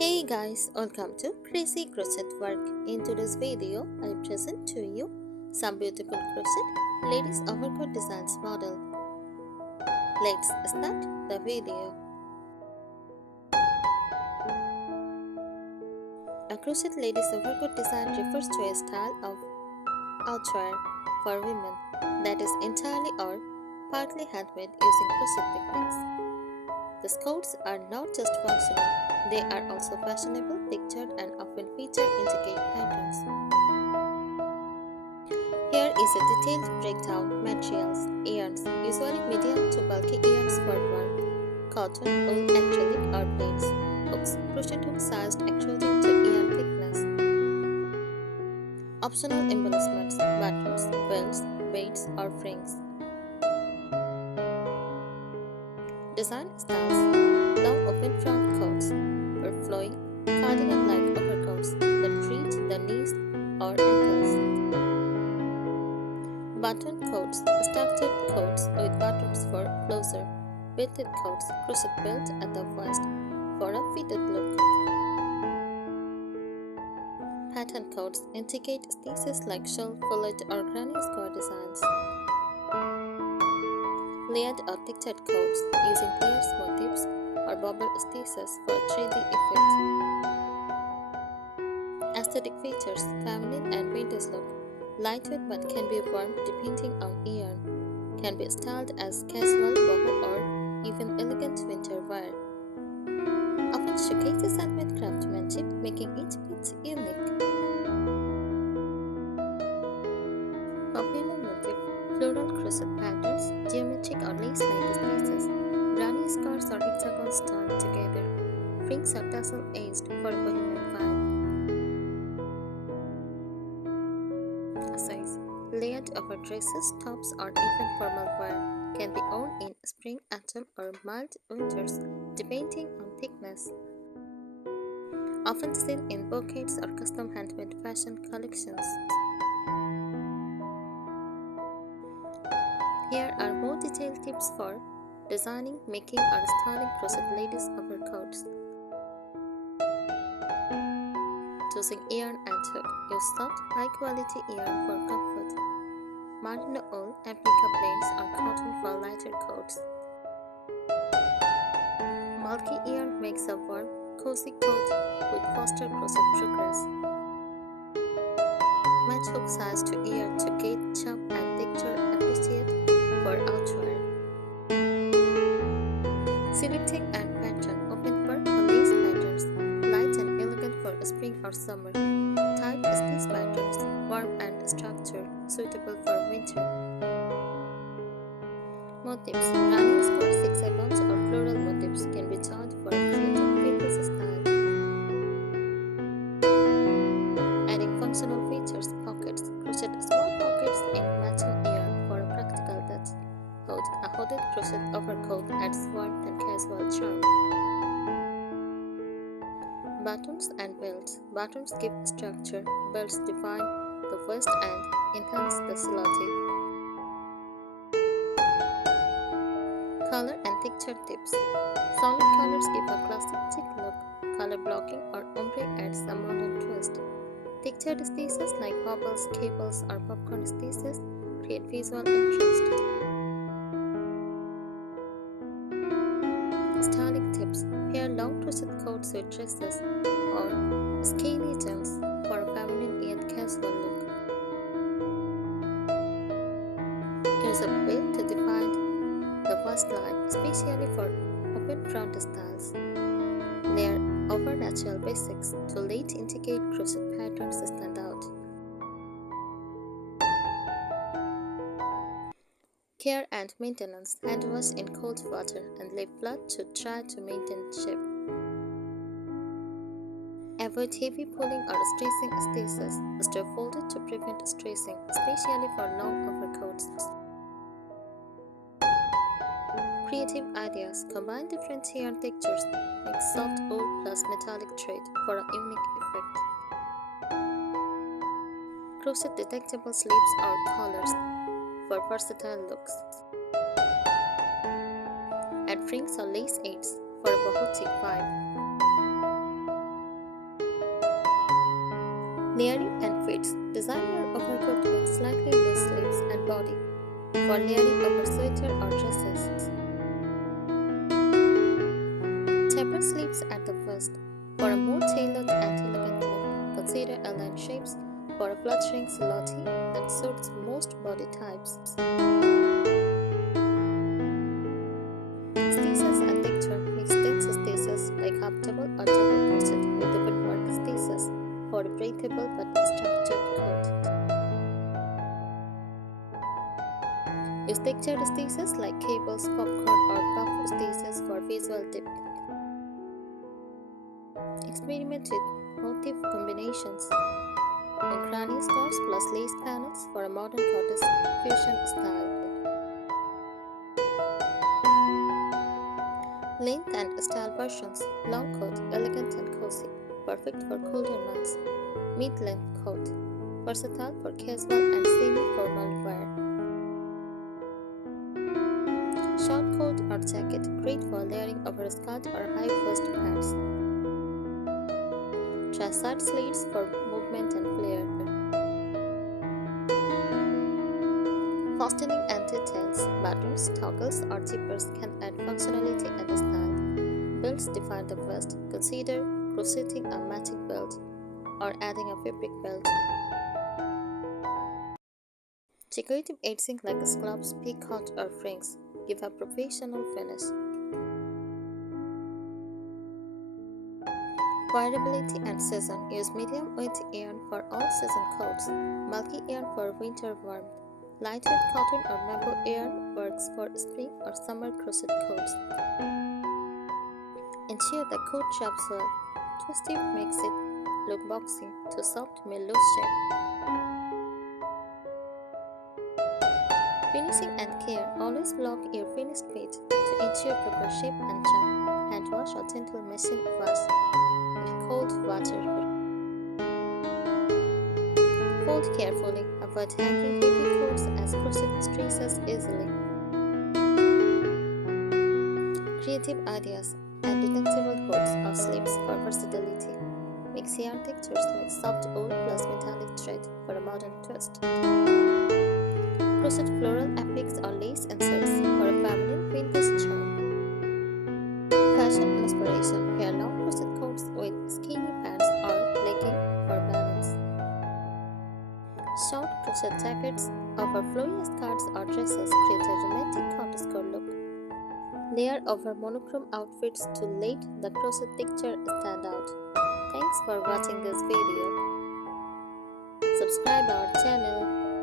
Hey guys, welcome to Crazy Crochet Work. In today's video, I present to you some beautiful crochet ladies overcoat designs model. Let's start the video. A crochet ladies overcoat design refers to a style of outerwear for women that is entirely or partly handmade using crochet techniques. These coats are not just functional, they are also fashionable, pictured, and often feature intricate patterns. Here is a detailed breakdown. Materials: yarns, usually medium to bulky yarns for work, cotton, wool, acrylic, or blades. Hooks, crochet hook sized according to yarn thickness. Optional embellishments: buttons, belts, beads, or rings. Design styles: long open front coats for flowing, cardigan-like overcoats that reach the knees or ankles. Button coats, structured coats with buttons for closer. Belted coats, crochet belt at the waist for a fitted look. Pattern coats indicate stitches like shell, fillet, or granny square designs. Layered or textured coats using layers, motifs, or bobble stitches for a 3D effect. Aesthetic features: feminine and vintage look. Lightweight but can be worn depending on yarn. Can be styled as casual, boho, or even elegant winter wear. Often showcases handmade craftsmanship, making each piece unique. Popular motif: floral crochet patterns, geometric or lace-like pieces, granny squares or hexagons joined together. Rings or tassel-edged for a bohemian vibe. Size: layered over dresses, tops, or even formal wear. Can be worn in spring, autumn, or mild winters, depending on thickness. Often seen in bouquets or custom handmade fashion collections. Here are more detailed tips for designing, making, or styling crochet ladies overcoats. Choosing yarn and hook. Use soft, high-quality yarn for comfort. Merino wool, applica blends, or cotton for lighter coats. Bulky yarn makes a warm, cozy coat with faster crochet progress. Match hook size to ear to get chop and texture appreciate for outwear. Selecting and pattern: open work or lace patterns, light and elegant for spring or summer. Tight stitch patterns, warm and structured, suitable for winter. Motifs: running square, hexagons, or floral motifs can be joined for a creative vintage style. Adding functional features: pockets, crochet small pockets in matching yarn for a practical touch. Hood: a hooded crochet overcoat adds warmth and casual charm. Buttons and belts. Buttons give structure, belts define the waist and enhance the silhouette. Color and texture tips. Solid colors give a classic chic look. Color blocking or ombre adds a modern twist. Textured stitches like bubbles, cables, or popcorn stitches create visual interest. Styling tips. Pair long crochet coats with dresses or skinny jeans for a feminine yet casual look. Use a belt to define the waistline, especially for open front styles. Layer over natural basics to let intricate crochet patterns stand out. Care and maintenance. Hand wash in cold water and leave flat to dry to maintain shape. Avoid heavy pulling or stressing stitches. Store folded to prevent stressing, especially for long overcoats. Creative ideas. Combine different yarn textures. Make soft wool plus metallic thread for a unique effect. Crochet detachable sleeves or collars for versatile looks. Add rings or lace aids for a boho chic vibe. Layering and fits. Design your overcoat with slightly loose sleeves and body for layering over sweater or dresses. Taper sleeves at the first. For a more tailored and elegant look, consider aligned shapes for a fluttering silhouette that suits most body types. Stitches and texture. Mix dense stitches like half double or double crochet with open work stitches for a breathable but structured coat. Use textured stitches like cables, popcorn, or puff stitches for visual depth. Experiment with motif combinations and granny scarves plus lace panels for a modern goddess fusion style. Length and style versions. Long coat, elegant and cozy, perfect for colder months. Mid-length coat, versatile for casual and semi-formal wear. Short coat or jacket, great for layering over a skirt or high waist pants. Try side sleeves for movement and flare. Fastening and details, buttons, toggles, or zippers can add functionality and style. Belts define the vest. Consider crocheting a matching belt or adding a fabric belt. Decorative edging like scallops, peacock, or fringes give a professional finish. Wearability and season. Use medium weight yarn for all season coats, bulky yarn for winter warmth. Lightweight cotton or bamboo yarn works for spring or summer crochet coats. Ensure the coat wraps well. Too stiff makes it look boxy, too soft may lose shape. Finishing and care. Always block your finished page to ensure proper shape and jump. Hand wash or gentle machine wash with cold water. Fold carefully. Avoid hanging heavy coats as crochet stretches easily. Creative ideas. Add detachable hooks or sleeves for versatility. Mix yarn textures like soft wool plus metallic thread for a modern twist. Crochet floral appliques or lace inserts for a feminine vintage charm. Fashion inspiration. Pair long crochet coats with skinny pants or legging for balance. Short crochet jackets over flowy skirts or dresses create a romantic counterscore look. Layer over monochrome outfits to let the crochet texture stand out. Thanks for watching this video. Subscribe our channel.